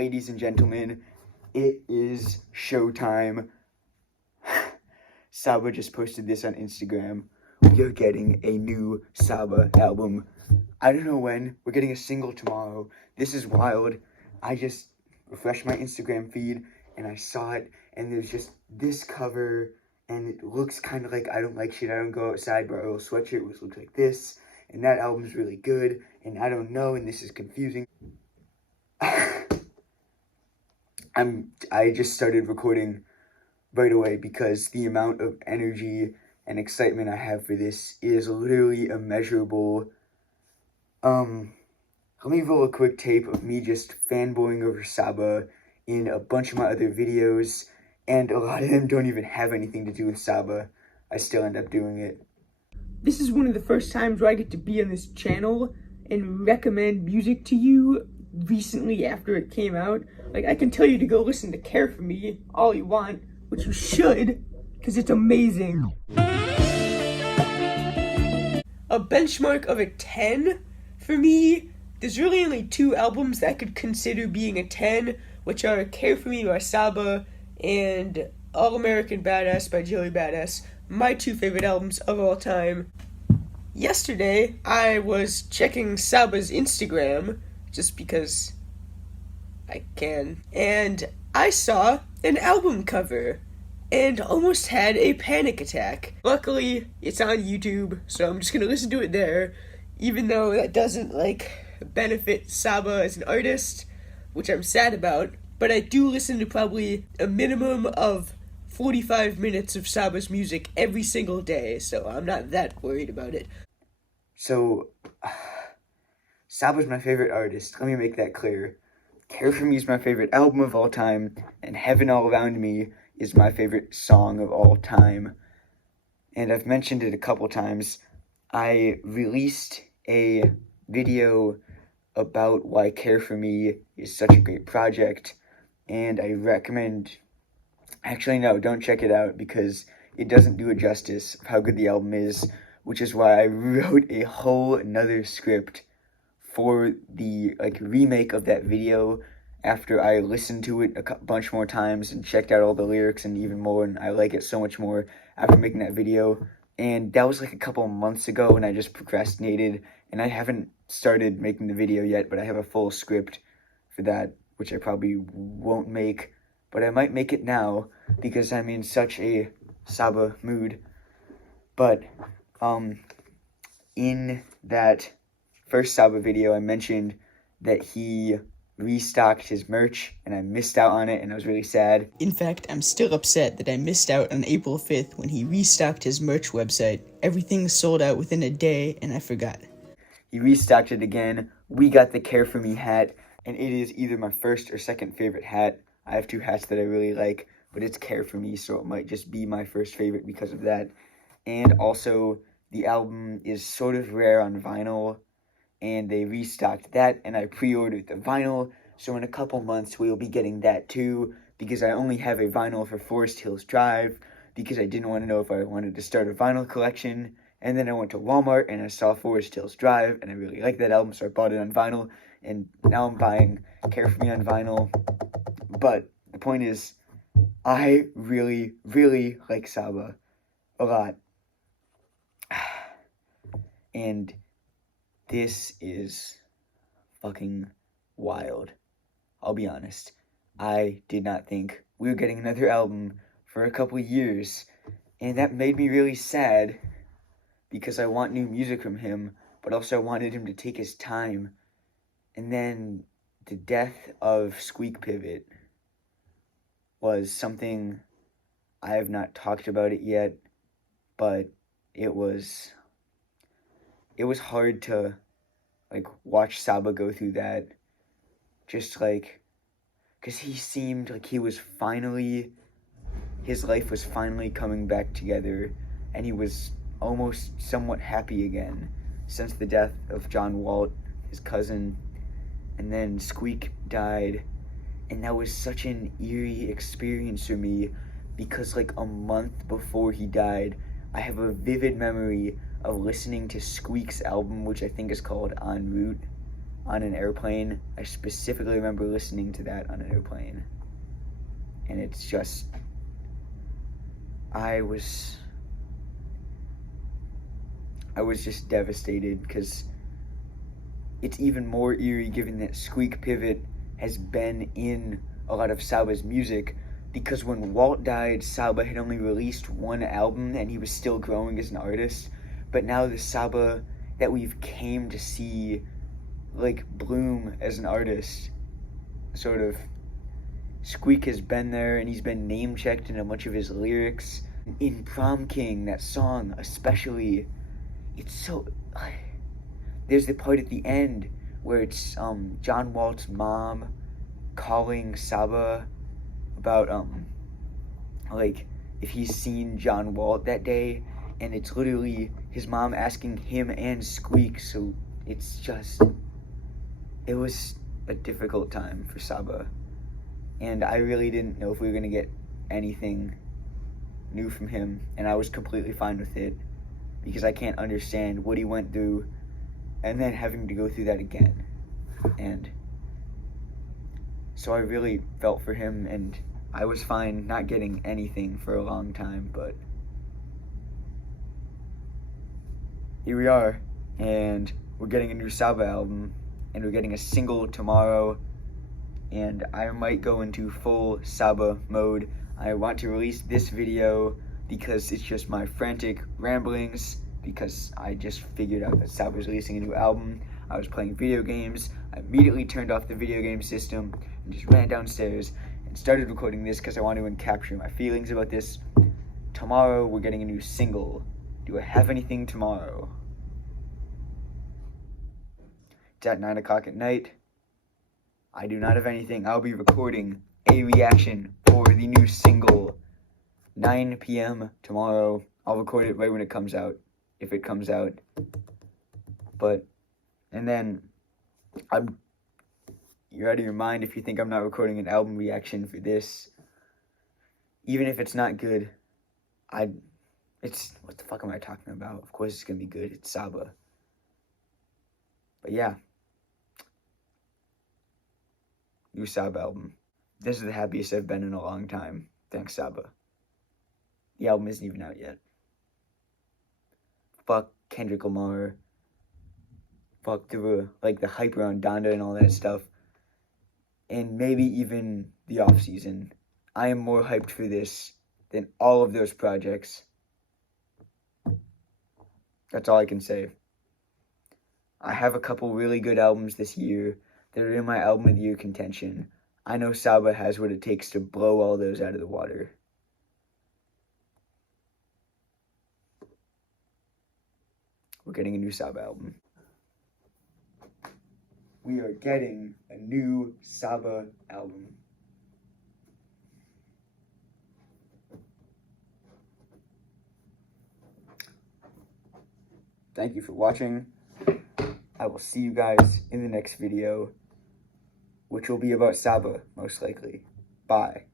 ladies and gentlemen, it is showtime. Saba just posted this on Instagram. We are getting a new Saba album. I don't know when. We're getting a single tomorrow. This is wild. I just refreshed my Instagram feed and I saw it, and there's just this cover, and it looks kind of like I Don't Like Shit, I Don't Go Outside by Earl Sweatshirt, which looks like this. And that album's really good, and I don't know, and this is confusing. I just started recording right away because the amount of energy and excitement I have for this is literally immeasurable. Let me roll a quick tape of me just fanboying over Saba in a bunch of my other videos, and a lot of them don't even have anything to do with Saba. I still end up doing it. This is one of the first times where I get to be on this channel and recommend music to you recently after it came out. Like, I can tell you to go listen to Care For Me all you want, which you should, because it's amazing. A benchmark of a 10 for me, there's really only two albums that I could consider being a 10, which are Care For Me by Saba and All American Badass by Joey Badass, my two favorite albums of all time. Yesterday, I was checking Saba's Instagram, just because I can, and I saw an album cover and almost had a panic attack. Luckily, it's on YouTube, so I'm just gonna listen to it there, even though that doesn't, benefit Saba as an artist, which I'm sad about, but I do listen to probably a minimum of 45 minutes of Saba's music every single day, so I'm not that worried about it. So, Saba's my favorite artist, let me make that clear. Care For Me is my favorite album of all time, and Heaven All Around Me is my favorite song of all time. And I've mentioned it a couple times. I released a video about why Care For Me is such a great project, and I recommend... Actually, no, don't check it out because it doesn't do it justice of how good the album is, which is why I wrote a whole another script for the remake of that video after I listened to it a bunch more times and checked out all the lyrics and even more, and I like it so much more after making that video. And that was a couple months ago, and I just procrastinated, and I haven't started making the video yet, but I have a full script for that, which I probably won't make, but I might make it now because I'm in such a Saba mood. But in that first Saba video, I mentioned that he restocked his merch, and I missed out on it, and I was really sad. In fact, I'm still upset that I missed out on April 5th when he restocked his merch website. Everything sold out within a day, and I forgot. He restocked it again. We got the Care For Me hat, and it is either my first or second favorite hat. I have two hats that I really like, but it's Care For Me, so it might just be my first favorite because of that. And also, the album is sort of rare on vinyl, and they restocked that, and I pre-ordered the vinyl, so in a couple months we'll be getting that too, because I only have a vinyl for Forest Hills Drive, because I didn't want to know if I wanted to start a vinyl collection, and then I went to Walmart and I saw Forest Hills Drive, and I really liked that album, so I bought it on vinyl, and now I'm buying Care For Me on vinyl. But the point is, I really, really like Saba a lot, and this is fucking wild. I'll be honest. I did not think we were getting another album for a couple years, and that made me really sad because I want new music from him, but also I wanted him to take his time. And then the death of Squeak Pivot was something I have not talked about it yet, but it was hard to watch Saba go through that, just because he seemed like he was finally, his life was finally coming back together, and he was almost somewhat happy again since the death of John Walt, his cousin, and then Squeak died, and that was such an eerie experience for me because a month before he died, I have a vivid memory of listening to Squeak's album, which I think is called En Route, on an airplane. I specifically remember listening to that on an airplane. And it's just, I was just devastated, because it's even more eerie given that Squeak Pivot has been in a lot of Saba's music, because when Walt died, Saba had only released one album and he was still growing as an artist. But now the Saba that we've came to see like bloom as an artist, sort of, Squeak has been there and he's been name checked in a bunch of his lyrics. In Prom King, that song especially, it's so, there's the part at the end where it's John Walt's mom calling Saba about like if he's seen John Walt that day, and it's literally his mom asking him and Squeak. So it's just, it was a difficult time for Saba, and I really didn't know if we were gonna get anything new from him, and I was completely fine with it, because I can't understand what he went through and then having to go through that again. And so I really felt for him, and I was fine not getting anything for a long time, but here we are, and we're getting a new Saba album, and we're getting a single tomorrow, and I might go into full Saba mode. I want to release this video because it's just my frantic ramblings, because I just figured out that Saba was releasing a new album. I was playing video games. I immediately turned off the video game system and just ran downstairs and started recording this because I wanted to capture my feelings about this. Tomorrow we're getting a new single. Do I have anything tomorrow? It's at 9 o'clock at night. I do not have anything. I'll be recording a reaction for the new single. 9 p.m. tomorrow. I'll record it right when it comes out, if it comes out. And then you're out of your mind if you think I'm not recording an album reaction for this. Even if it's not good, what the fuck am I talking about? Of course it's gonna be good. It's Saba. But yeah, new Saba album. This is the happiest I've been in a long time. Thanks, Saba. The album isn't even out yet. Fuck Kendrick Lamar. Fuck the hype around Donda and all that stuff. And maybe even the off season. I am more hyped for this than all of those projects. That's all I can say. I have a couple really good albums this year that are in my album of the year contention. I know Saba has what it takes to blow all those out of the water. We're getting a new Saba album. We are getting a new Saba album. Thank you for watching. I will see you guys in the next video, which will be about Saba, most likely. Bye.